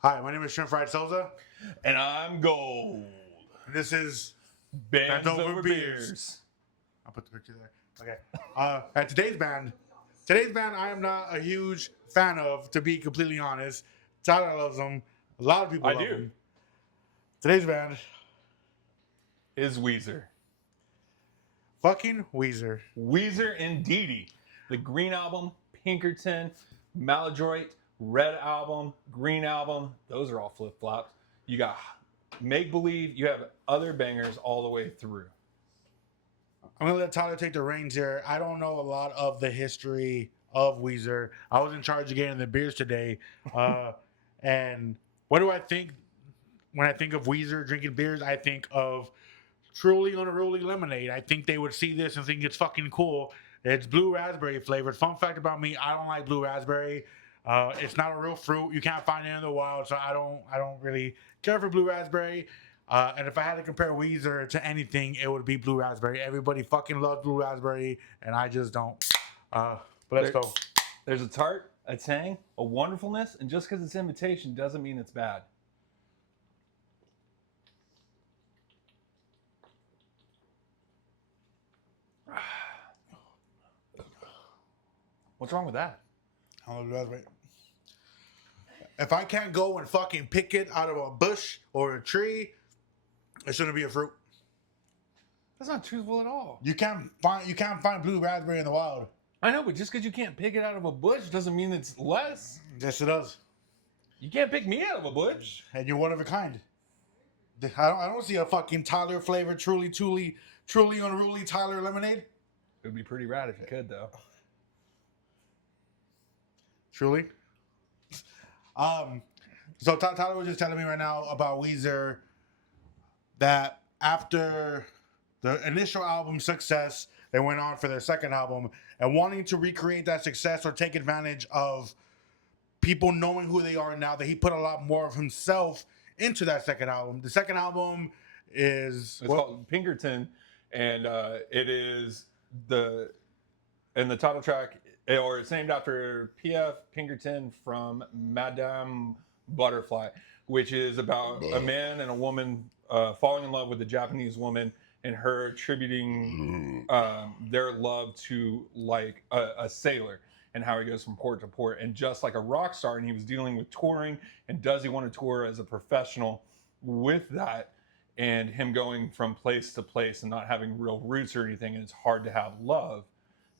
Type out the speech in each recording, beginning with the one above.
Hi, my name is Shrimp Fried Souza. And I'm Gold. This is Band Bands Over over Beers. beers. I'll put the picture there. Okay. At today's band, I am not a huge fan of, to be completely honest. Tyler loves them. A lot of people I love do. them. Today's band, Is Weezer. fucking Weezer. Weezer and Dee Dee. The Green Album, Pinkerton, Maladroit, Red Album, Green Album. Those are all flip flops. You got Make Believe. You have other bangers all the way through. I'm gonna let Tyler take the reins here. I don't know a lot of the history of Weezer. I was in charge of getting the beers today, and what do I think when I think of Weezer drinking beers? I think of Truly Unruly Lemonade. I think they would see this and think it's fucking cool. It's blue raspberry flavored. Fun fact about me: I don't like blue raspberry. It's not a real fruit. You can't find it in the wild, so I don't really care for blue raspberry. And if I had to compare Weezer to anything, it would be blue raspberry. Everybody fucking loves blue raspberry, and I just don't. But let's There- go. There's a tart, a tang, a wonderfulness, and just because it's imitation doesn't mean it's bad. What's wrong with that? I love blue raspberry. If I can't go and fucking pick it out of a bush or a tree, it shouldn't be a fruit. That's not truthful at all. You can't find blue raspberry in the wild. I know, but just because you can't pick it out of a bush doesn't mean it's less. Yes, it does. You can't pick me out of a bush. And you're one of a kind. I don't see a fucking Tyler flavored truly unruly Tyler lemonade. It would be pretty rad if you could, though. Truly. So Tyler was just telling me right now about Weezer that after the initial album success, they went on for their second album and wanting to recreate that success or take advantage of people knowing who they are now, that he put a lot more of himself into that second album. The second album is It's called Pinkerton, and it is the title track, or it's named after P.F. Pinkerton from Madame Butterfly, which is about a man and a woman falling in love with a Japanese woman and her attributing their love to like a sailor and how he goes from port to port. And just like a rock star, and he was dealing with touring, and does he want to tour as a professional with that, and him going from place to place and not having real roots or anything, and it's hard to have love.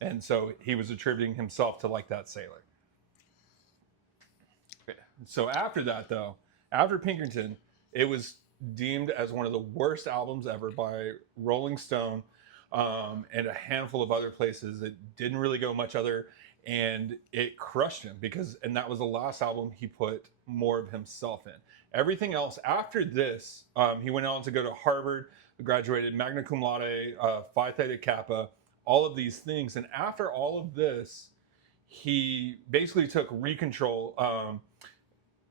And so he was attributing himself to like that sailor. So after that, though, after Pinkerton, it was deemed as one of the worst albums ever by Rolling Stone, and a handful of other places. It didn't really go much other, and it crushed him and that was the last album he put more of himself in. Everything else after this, he went on to go to Harvard, graduated magna cum laude, Phi Theta Kappa, all of these things. And after all of this, he basically took Recontrol.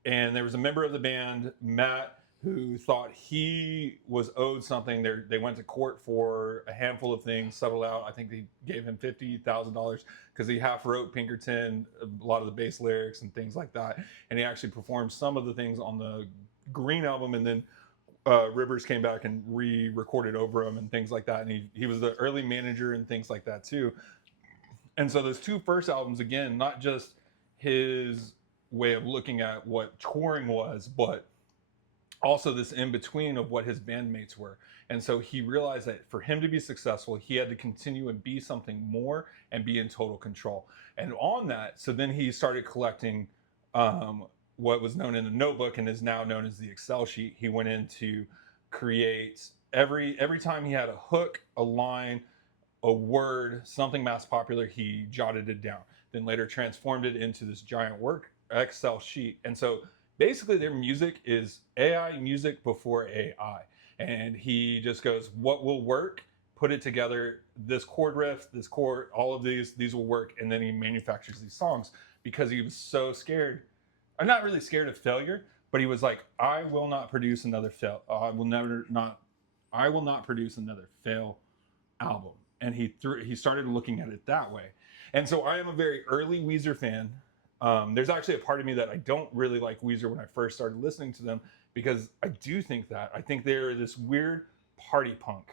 And there was a member of the band, Matt, who thought he was owed something. They went to court for a handful of things, settled out. I think they gave him $50,000 because he half wrote Pinkerton, a lot of the bass lyrics and things like that. And he actually performed some of the things on the Green album, and then Rivers came back and re-recorded over him and things like that. And he was the early manager and things like that too. And so those two first albums, again, not just his way of looking at what touring was, but also this in between of what his bandmates were. And so he realized that for him to be successful, he had to continue and be something more and be in total control. And on that, so then he started collecting what was known in the notebook and is now known as the Excel sheet. He went in to create every time he had a hook, a line, a word, something mass popular, he jotted it down. Then later transformed it into this giant work Excel sheet. And so basically their music is AI music before AI. And he just goes, what will work? Put it together, this chord riff, this chord, all of these will work. And then he manufactures these songs because he was so scared. I'm not really scared of failure, but he was like, I will not produce another fail. I will not produce another fail album. And he started looking at it that way. And so I am a very early Weezer fan. There's actually a part of me that I don't really like Weezer when I first started listening to them, because I do think that I think they're this weird party punk.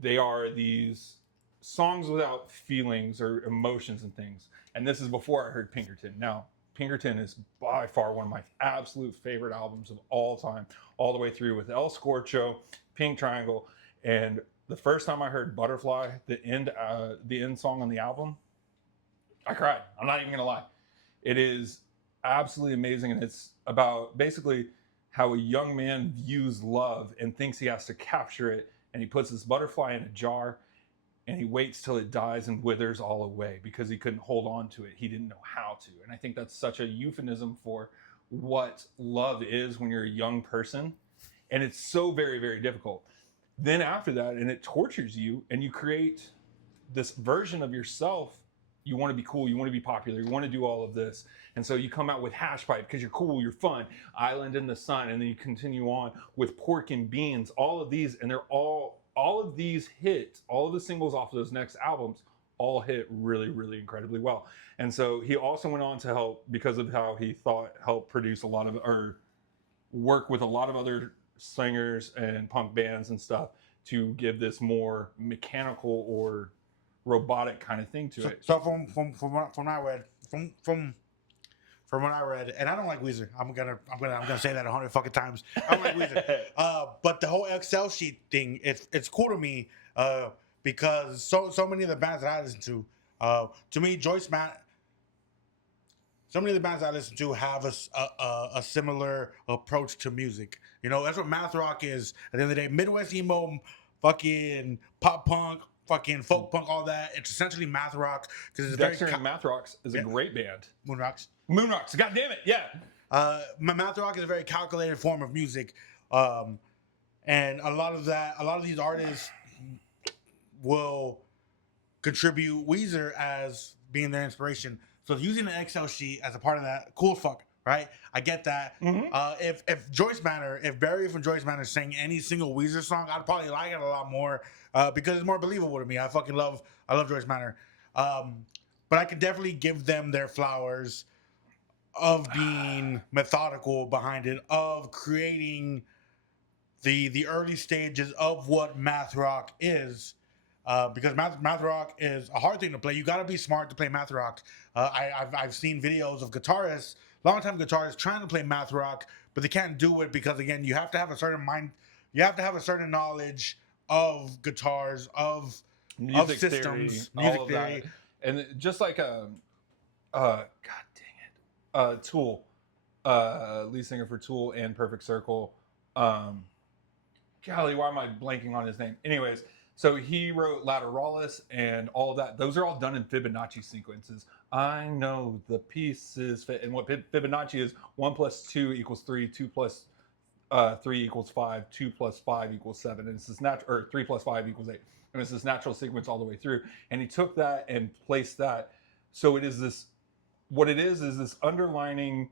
They are these songs without feelings or emotions and things. And this is before I heard Pinkerton. Now, Pinkerton is by far one of my absolute favorite albums of all time, all the way through with El Scorcho, Pink Triangle, and the first time I heard Butterfly, the end song on the album, I cried. I'm not even gonna lie. It is absolutely amazing, and it's about basically how a young man views love and thinks he has to capture it, and he puts this butterfly in a jar, and he waits till it dies and withers all away because he couldn't hold on to it. He didn't know how to, and I think that's such a euphemism for what love is when you're a young person, and it's so very, very difficult. Then after that, and it tortures you, and you create this version of yourself. You want to be cool, you want to be popular, you want to do all of this, and so you come out with Hash Pipe because you're cool, you're fun, Island in the Sun, and then you continue on with Pork and Beans, all of these, and they're all of these hit, all of the singles off of those next albums all hit really, really incredibly well. And so he also went on to help, because of how he thought, help produce a lot of, or work with a lot of other singers and punk bands and stuff, to give this more mechanical or robotic kind of thing to it. So from what I read, from what I read, and I don't like Weezer. I'm gonna say that 100 fucking times. I don't like Weezer. But the whole Excel sheet thing, it's cool to me, because so many of the bands that I listen to me, so many of the bands I listen to have a similar approach to music. You know, that's what math rock is. At the end of the day, Midwest emo, fucking pop punk, fucking folk punk, all that. It's essentially math rock, because it's Dexter and Math Rocks is a great band. Moon Rocks. God damn it, yeah. Math rock is a very calculated form of music, and a lot of these artists will contribute Weezer as being their inspiration. So using the Excel sheet as a part of that, cool as fuck, right? I get that. Mm-hmm. If Barry from Joyce Manor sang any single Weezer song, I'd probably like it a lot more, because it's more believable to me. I love Joyce Manor, but I could definitely give them their flowers of being methodical behind it, of creating the early stages of what math rock is. Because math rock is a hard thing to play. You got to be smart to play math rock. I've seen videos of guitarists, longtime guitarists, trying to play math rock, but they can't do it because, again, you have to have a certain mind. You have to have a certain knowledge of guitars, of Music systems, theory, music all of theory. that. And just like God dang it, Tool, lead singer for Tool and Perfect Circle. Golly, why am I blanking on his name? Anyways, so he wrote Lateralis and all of that. Those are all done in Fibonacci sequences. I know the pieces fit. And what Fibonacci is, 1 + 2 = 3, 2 + 3 = 5, 2 + 5 = 7. And it's this natural, or 3 + 5 = 8. And it's this natural sequence all the way through. And he took that and placed that. So it is this, what it is this underlining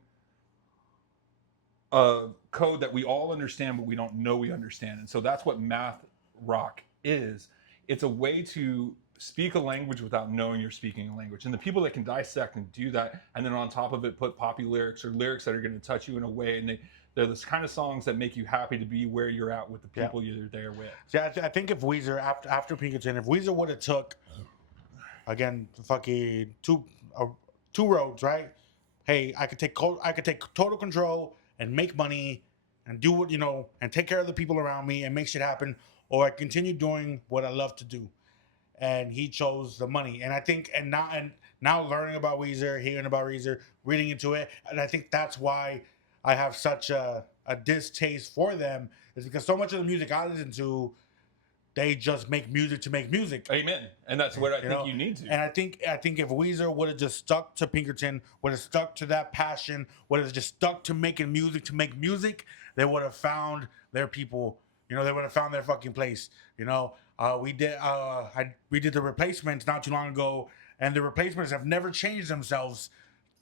code that we all understand, but we don't know we understand. And so that's what math rock is. It's a way to speak a language without knowing you're speaking a language. And the people that can dissect and do that, and then on top of it put poppy lyrics or lyrics that are going to touch you in a way, and they're this kind of songs that make you happy to be where you're at with the people you're there with. Yeah, I think if Weezer, after Pinkerton, if Weezer would have took, again, fucking two roads, right? Hey, I could take total control and make money and do what, and take care of the people around me and make shit happen, or I continue doing what I love to do. And he chose the money. And I think, and now learning about Weezer, hearing about Weezer, reading into it, and I think that's why I have such a distaste for them, is because so much of the music I listen to, they just make music to make music. Amen. And that's what I think you need to. And I think if Weezer would have just stuck to Pinkerton, would have stuck to that passion, would have just stuck to making music to make music, they would have found their people. They would have found their fucking place. We did the Replacements not too long ago, and the Replacements have never changed themselves,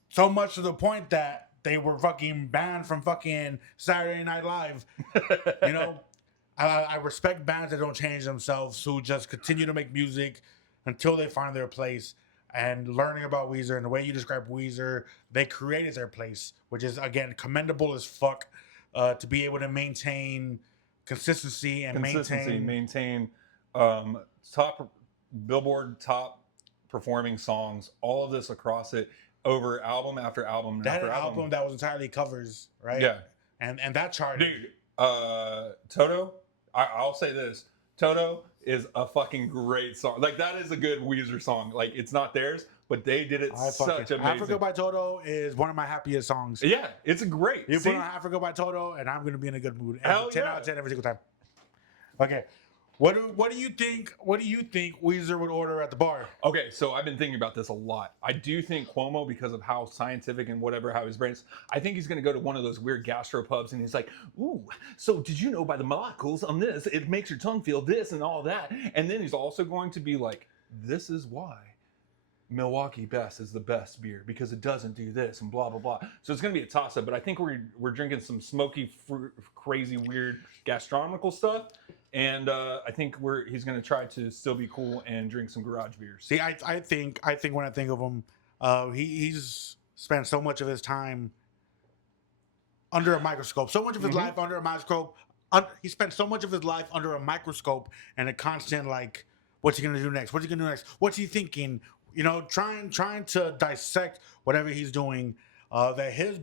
so much to the point that they were fucking banned from fucking Saturday Night Live. I respect bands that don't change themselves, who just continue to make music until they find their place. and learning about Weezer and the way you describe Weezer, they created their place, which is again commendable as fuck. To be able to maintain consistency and maintain um, top Billboard top performing songs, all of this across it over album after album that after album that was entirely covers, right? Yeah, And that chart, dude. Toto. I'll say this: Toto is a fucking great song. Like that is a good Weezer song. Like it's not theirs, but they did it such amazing. Africa by Toto is one of my happiest songs. Yeah, it's a great. You put on Africa by Toto, and I'm gonna be in a good mood. Hell 10 out of 10 every single time. Okay, what do you think? What do you think Weezer would order at the bar? Okay, so I've been thinking about this a lot. I do think Cuomo, because of how scientific and whatever, how his brains, I think he's going to go to one of those weird gastropubs and he's like, ooh, so did you know by the molecules on this, it makes your tongue feel this and all that. And then he's also going to be like, this is why Milwaukee Best is the best beer because it doesn't do this and blah, blah, blah. So it's going to be a toss up, but I think we're drinking some smoky, crazy, weird gastronomical stuff. And I think he's going to try to still be cool and drink some garage beers. See, I think when I think of him, he's spent so much of his time under a microscope, so much of his life under a microscope. He spent so much of his life under a microscope and a constant like, what's he going to do next? What's he going to do next? What's he thinking? You know, trying to dissect whatever he's doing. That his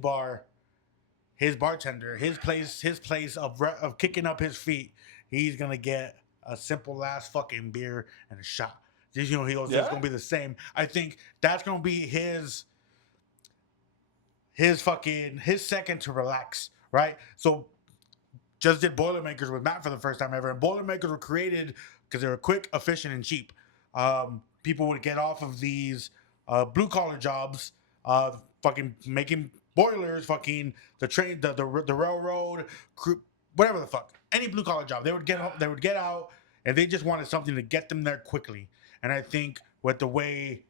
bartender, his place of kicking up his feet. He's gonna get a simple ass fucking beer and a shot. Just, you know, he goes, it's gonna be the same. I think that's gonna be his second to relax, right? So just did Boilermakers with Matt for the first time ever. And Boilermakers were created because they were quick, efficient, and cheap. People would get off of these blue collar jobs, fucking making boilers, fucking the train, the railroad, crew, whatever the fuck, any blue collar job. They would get out, and they just wanted something to get them there quickly. And I think with the way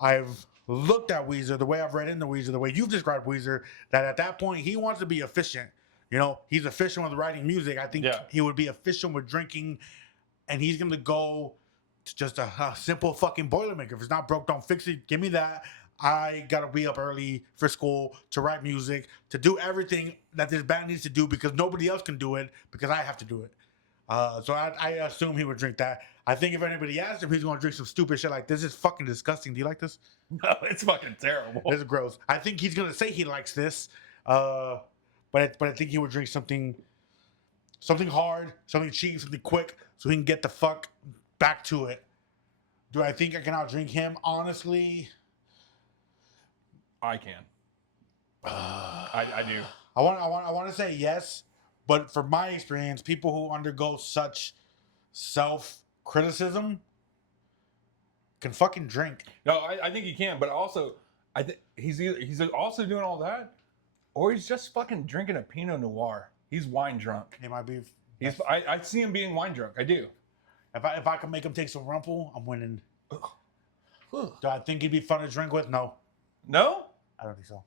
I've looked at Weezer, the way I've read into Weezer, the way you've described Weezer, that at that point he wants to be efficient. You know, he's efficient with writing music. I think he would be efficient with drinking, and he's gonna go to just a simple fucking Boilermaker. If it's not broke, don't fix it. Give me that. I gotta be up early for school to write music, to do everything that this band needs to do because nobody else can do it because I have to do it. So I assume he would drink that. I think if anybody asked him, he's gonna drink some stupid shit like this. Is fucking disgusting. Do you like this? No, it's fucking terrible. It's gross. I think he's gonna say he likes this, but I think he would drink something hard, something cheap, something quick, so he can get the fuck back to it. Do I think I can outdrink him? Honestly, I can. I do. I want to say yes, but from my experience, people who undergo such self-criticism can fucking drink. No, I think he can, but also I think he's also doing all that, or he's just fucking drinking a Pinot Noir. He's wine drunk. He might be. I see him being wine drunk. I do. If I can make him take some Rumple, I'm winning. Do I think he'd be fun to drink with? No. No? I don't think so.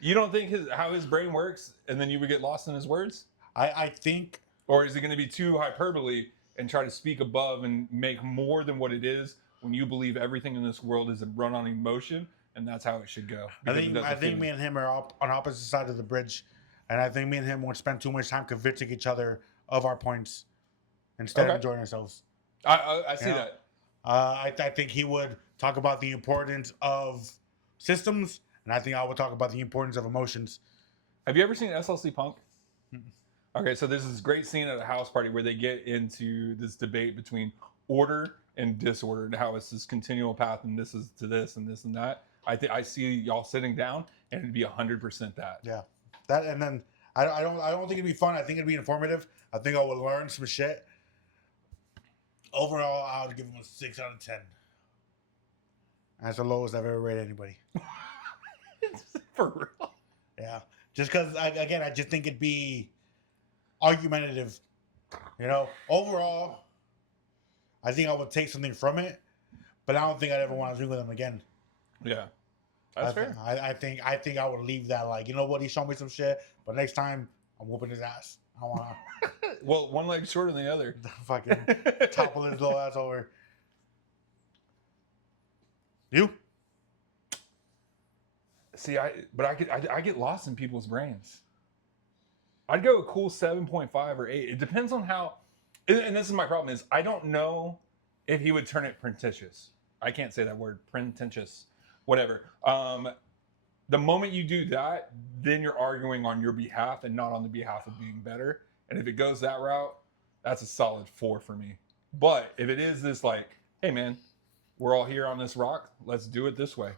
You don't think how his brain works, and then you would get lost in his words? I think. Or is it going to be too hyperbole and try to speak above and make more than what it is when you believe everything in this world is run on emotion, and that's how it should go? I think me and him are on opposite sides of the bridge, and I think me and him would spend too much time convincing each other of our points instead of enjoying ourselves. I see that. I think he would talk about the importance of systems, and I think I would talk about the importance of emotions. Have you ever seen SLC Punk? Okay, so there's this great scene at a house party where they get into this debate between order and disorder and how it's this continual path and this is to this and this and that. I see y'all sitting down and it'd be 100% that. Yeah, that, and then I don't think it'd be fun. I think it'd be informative. I think I would learn some shit. Overall, I would give him a 6 out of 10. That's the lowest I've ever rated anybody. For real? Yeah, just because I just think it'd be argumentative. You know, overall, I think I would take something from it, but I don't think I'd ever want to drink with him again. Yeah, that's fair. I think I would leave that like, you know what, he showed me some shit, but next time I'm whooping his ass. I want to. Well, one leg shorter than the other. Fucking topple his little ass over. You? See, I get lost in people's brains. I'd go a cool 7.5 or 8. It depends on how. And this is my problem: is I don't know if he would turn it pretentious. I can't say that word, pretentious, whatever. The moment you do that, then you're arguing on your behalf and not on the behalf of being better. And if it goes that route, that's a solid 4 for me. But if it is this like, hey man, we're all here on this rock, let's do it this way.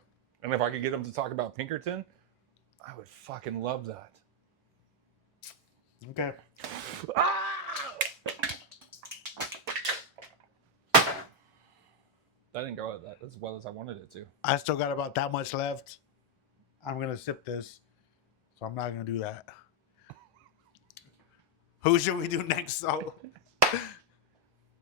And if I could get him to talk about Pinkerton, I would fucking love that. Okay. That didn't go as well as I wanted it to. I still got about that much left. I'm gonna sip this, so I'm not gonna do that. Who should we do next? So